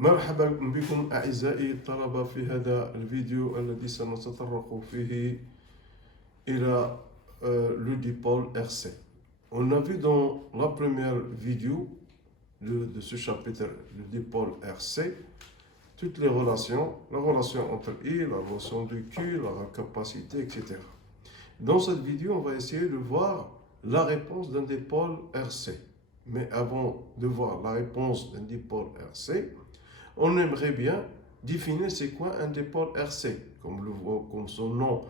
مرحبا بكم أعزائي الطلبة في هذا الفيديو الذي سنتطرق فيه إلى le dipôle RC. On a vu dans la première vidéo de ce chapitre, le dipôle RC, toutes les relations, la relation entre I, la relation de Q, la capacité, etc. Dans cette vidéo, on va essayer de voir la réponse d'un dipôle RC. Mais avant de voir la réponse d'un dipôle RC, on aimerait bien définir c'est quoi un dipôle RC. Comme son nom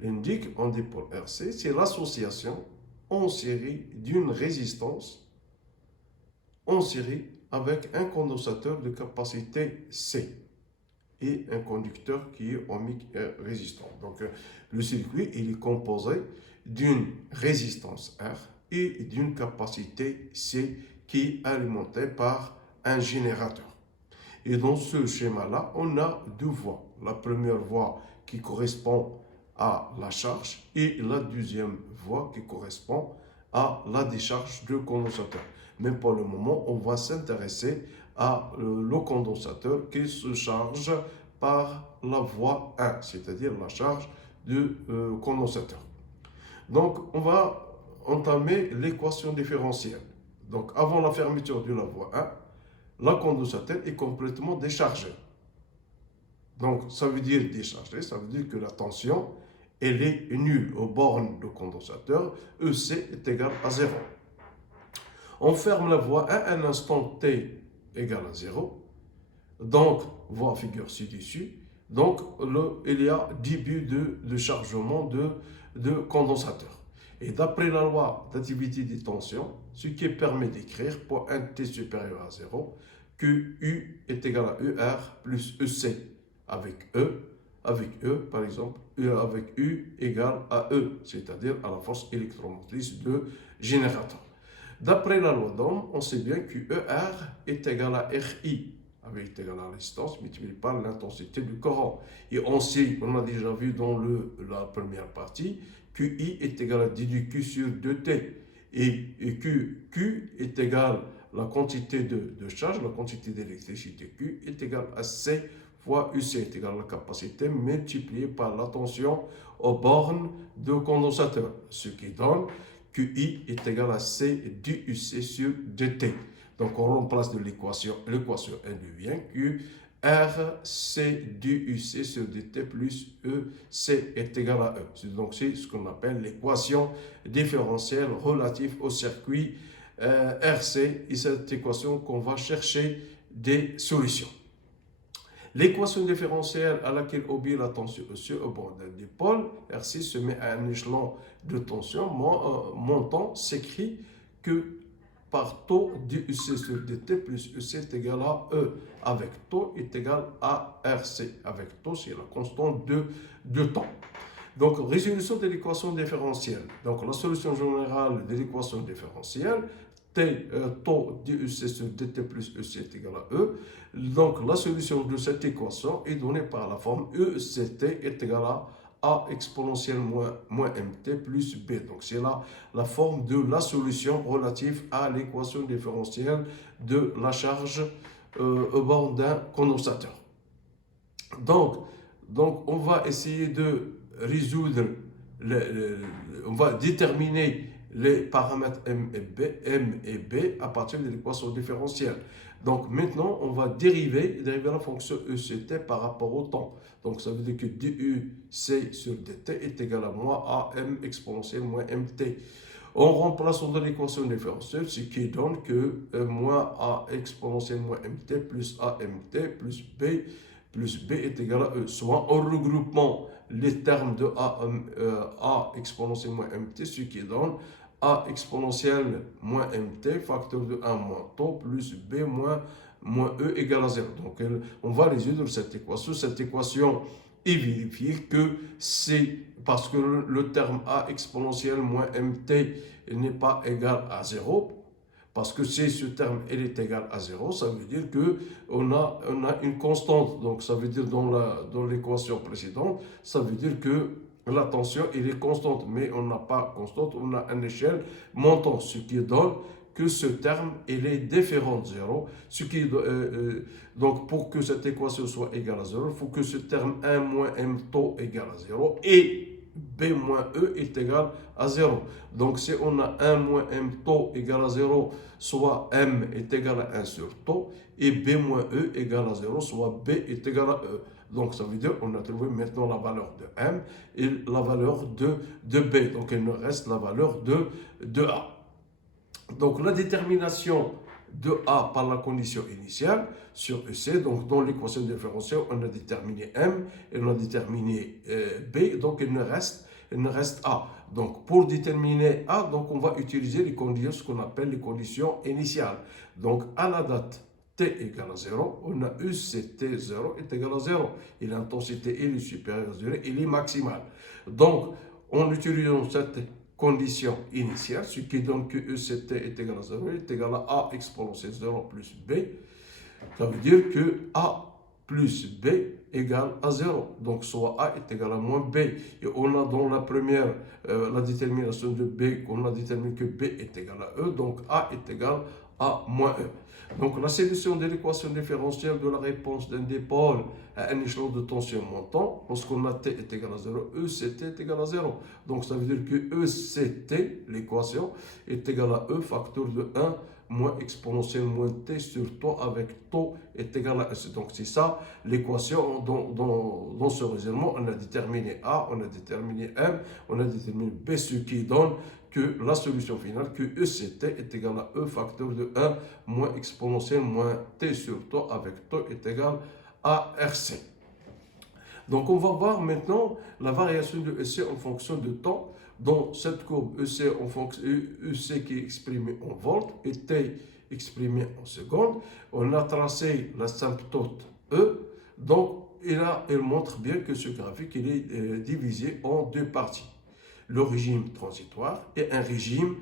l'indique, un dipôle RC, c'est l'association en série d'une résistance en série avec un condensateur de capacité C et un conducteur qui est ohmique résistant. Donc le circuit il est composé d'une résistance R et d'une capacité C qui est alimentée par un générateur. Et dans ce schéma-là, on a deux voies. La première voie qui correspond à la charge et la deuxième voie qui correspond à la décharge du condensateur. Mais pour le moment, on va s'intéresser à le condensateur qui se charge par la voie 1, c'est-à-dire la charge du condensateur. Donc, on va entamer l'équation différentielle. Donc, avant la fermeture de la voie 1, la condensateur est complètement déchargée. Donc, ça veut dire déchargée, ça veut dire que la tension, elle est nulle aux bornes du condensateur. EC est égal à 0. On ferme la voie 1 à un instant T égal à 0. Donc, voie figure ci-dessus. Donc, il y a début de chargement de condensateur. Et d'après la loi d'activité des tensions, ce qui permet d'écrire pour un T supérieur à 0, que U est égal à ER plus EC avec E, par exemple, E avec U égale à E, c'est-à-dire à la force électromotrice de générateur. D'après la loi d'Ohm, on sait bien que ER est égal à RI, avec égal à la résistance multiplié par l'intensité du courant. Et on sait, on a déjà vu dans la première partie, que I est égal à d du Q sur 2T. Et Q est égal à la quantité de charge, la quantité d'électricité Q est égale à C fois UC est égal à la capacité multipliée par la tension aux bornes de condensateur. Ce qui donne que I est égal à C duc sur dt. Donc on remplace de l'équation 1 devient que RC duc sur dt plus EC est égal à E. Donc c'est ce qu'on appelle l'équation différentielle relative au circuit RC et cette équation qu'on va chercher des solutions. L'équation différentielle à laquelle obéit la tension EC au bord d'un dipôle RC se met à un échelon de tension montant s'écrit que par taux duc sur dt plus EC est égal à E, avec taux est égal à RC. Avec taux, c'est la constante de temps. Donc, résolution de l'équation différentielle. Donc, la solution générale de l'équation différentielle, taux duc sur dt plus EC est égal à E. Donc, la solution de cette équation est donnée par la forme ECT est égal à A exponentielle moins mt plus B. Donc, c'est là la forme de la solution relative à l'équation différentielle de la charge au bord d'un condensateur. Donc, on va essayer de résoudre, on va déterminer les paramètres M et B à partir de l'équation différentielle. Donc maintenant, on va dériver la fonction ECT par rapport au temps. Donc ça veut dire que duc sur dt est égal à moins AM exponentielle moins mt. On remplace dans l'équation différentielle, ce qui donne que moins A exponentielle moins mt plus AMT plus B est égal à E. Soit en regroupement les termes de A exponentielle moins mt, ce qui donne A exponentielle moins mt, facteur de 1 moins taux, plus B moins E égale à 0. Donc, on va résoudre cette équation. Cette équation est vérifiée que c'est parce que le terme A exponentielle moins mt n'est pas égal à 0. Parce que si ce terme est égal à 0, ça veut dire qu'on a une constante. Donc, ça veut dire dans l'équation précédente, ça veut dire que la tension est constante. Mais on n'a pas constante, on a une échelle montant. Ce qui donne que ce terme il est différent de 0. Donc, pour que cette équation soit égale à 0, il faut que ce terme 1 moins m taux égale à 0 et b moins e est égal à 0. Donc, si on a 1 moins m taux égale à 0, soit m est égal à 1 sur taux, et b moins e égale à 0, soit b est égal à e. Donc, ça veut dire qu'on a trouvé maintenant la valeur de m et la valeur de b. Donc, il nous reste la valeur de a. Donc, la détermination de a par la condition initiale sur EC, donc dans l'équation différentielle, on a déterminé m et on a déterminé b, donc il nous reste a. Donc, pour déterminer a, donc on va utiliser les conditions, ce qu'on appelle les conditions initiales. Donc, à la date t égale à 0, on a ECT 0 est égal à 0. Et l'intensité est supérieure à 0, il est maximal. Donc, en utilisant cette condition initiale, ce qui donne que ECT est égal à 0, est égal à A exponentielle 0 plus B. Ça veut dire que A plus B égale à 0. Donc, soit A est égal à moins B. Et on a dans la première, la détermination de B, on a déterminé que B est égal à E. Donc, A est égal à moins E. Donc, la solution de l'équation différentielle de la réponse d'un dipôle à un échelon de tension montant, lorsqu'on a T est égal à 0, ECT est égal à 0. Donc, ça veut dire que ECT, l'équation, est égal à E facteur de 1 moins exponentielle moins T sur taux avec taux est égal à S. Donc, c'est ça l'équation dans ce raisonnement. On a déterminé A, on a déterminé M, on a déterminé B, ce qui donne que la solution finale, que ECT est égal à E facteur de 1 moins exponentielle moins T sur taux avec taux est égal à RC. Donc, on va voir maintenant la variation de EC en fonction de temps. Dans cette courbe EC, EC qui est exprimé en volts et T exprimé en secondes, on a tracé l'asymptote E. Donc, il montre bien que ce graphique il est divisé en deux parties. Le régime transitoire et un régime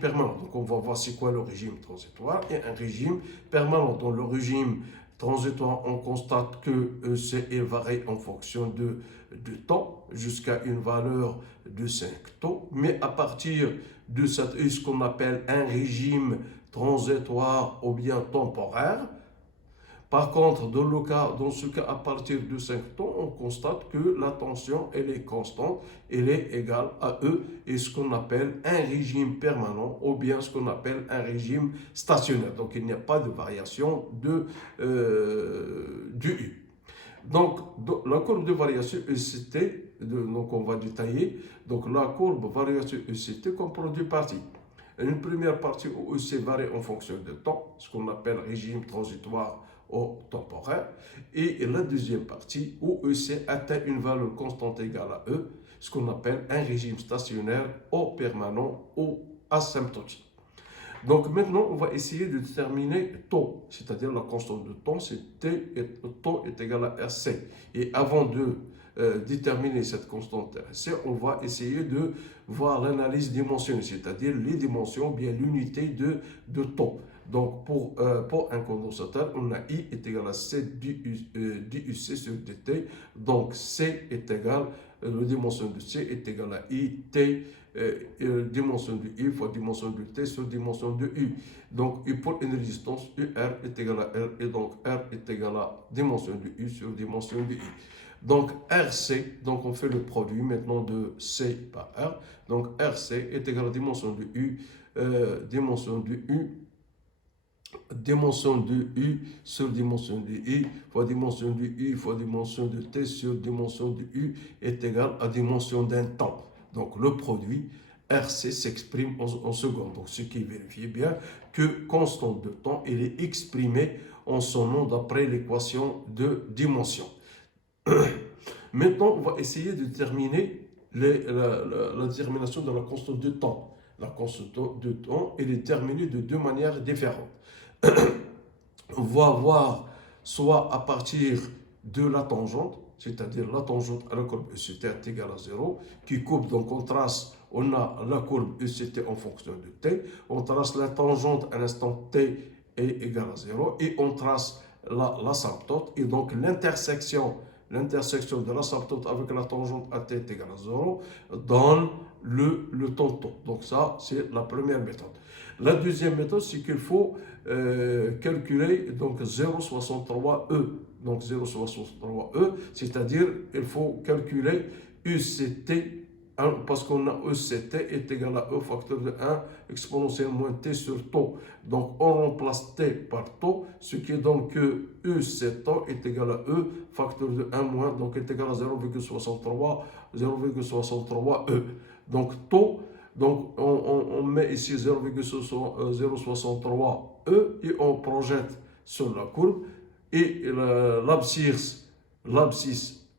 permanent. Donc, on va voir c'est quoi le régime transitoire et un régime permanent. Dans le régime transitoire, on constate que EC varie en fonction de temps jusqu'à une valeur de 5 taux. Mais à partir de ce qu'on appelle un régime transitoire ou bien temporaire, par contre, dans ce cas, à partir de 5 taux, on constate que la tension, elle est constante, elle est égale à E, et ce qu'on appelle un régime permanent, ou bien ce qu'on appelle un régime stationnaire. Donc, il n'y a pas de variation du U. Donc, la courbe de variation ECT, donc on va détailler, donc la courbe variation ECT comprend deux parties. Une première partie où EC varie en fonction de temps, ce qu'on appelle régime transitoire ou temporaire, et la deuxième partie où EC atteint une valeur constante égale à E, ce qu'on appelle un régime stationnaire ou permanent ou asymptotique. Donc maintenant, on va essayer de déterminer taux, c'est-à-dire la constante de temps, c'est T et taux est égal à RC. Et avant de déterminer cette constante RC, on va essayer de voir l'analyse dimensionnelle, c'est-à-dire les dimensions, bien l'unité de taux. Donc, pour un condensateur, on a I est égal à C du C sur dt. Donc, C est égal, la dimension de C est égal à I, T, dimension de I fois dimension de T sur dimension de U. Donc, pour une résistance, UR est égal à R, et donc R est égal à dimension de U sur dimension de I. Donc, RC, donc on fait le produit maintenant de C par R. Donc, RC est égal à dimension de U, dimension de U sur dimension de I fois dimension de U fois dimension de T sur dimension de U est égal à dimension d'un temps. Donc le produit RC s'exprime en secondes. Donc ce qui vérifie bien que constante de temps, il est exprimé en son nom d'après l'équation de dimension. Maintenant, on va essayer de déterminer la détermination de la constante de temps. La constante de temps est déterminée de deux manières différentes. On va voir soit à partir de la tangente, c'est-à-dire la tangente à la courbe ECT est égale à 0, qui coupe, donc on trace, on a la courbe ECT en fonction de t, on trace la tangente à l'instant t est égale à 0, et on trace l'asymptote, et donc l'intersection de l'asymptote avec la tangente à t est égale à 0 donne le temps. Donc ça, c'est la première méthode. La deuxième méthode, c'est qu'il faut calculer donc 0,63E. Donc 0,63E, c'est-à-dire il faut calculer UCT, parce qu'on a ECT est égal à E facteur de 1 exponentielle moins T sur taux. Donc on remplace T par taux, ce qui donne que UCT est égal à E facteur de 1 moins, donc est égal à 0,63E. Donc taux, donc on met ici 0,063E et on projette sur la courbe et l'abscisse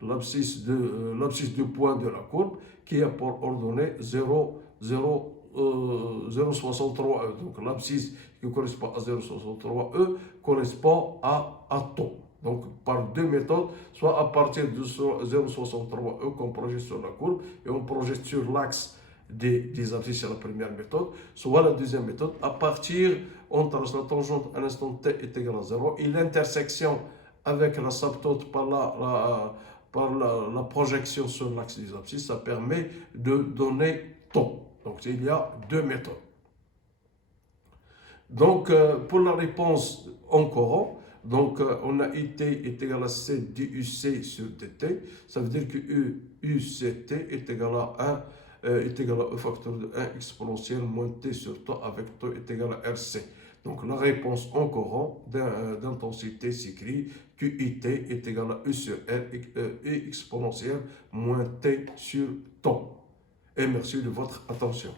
de point de la courbe qui a pour ordonnée 0,63E. Donc l'abscisse qui correspond à 0,63E correspond à taux. Donc par deux méthodes, soit à partir de 0,63E qu'on projette sur la courbe et on projette sur l'axe des abscisses, c'est la première méthode, soit la deuxième méthode, à partir, on trace la tangente à l'instant t est égal à 0 et l'intersection avec l'asymptote par la projection sur l'axe des abscisses, ça permet de donner taux. Donc il y a deux méthodes. Donc pour la réponse en courant, donc on a IT est égal à C DUC sur DT, ça veut dire que UCT est égal à 1 est égal à E facteur de 1 exponentielle moins T sur T avec T est égal à RC. Donc la réponse en courant d'intensité s'écrit QIT est égal à E sur R et exponentielle moins T sur T. Et merci de votre attention.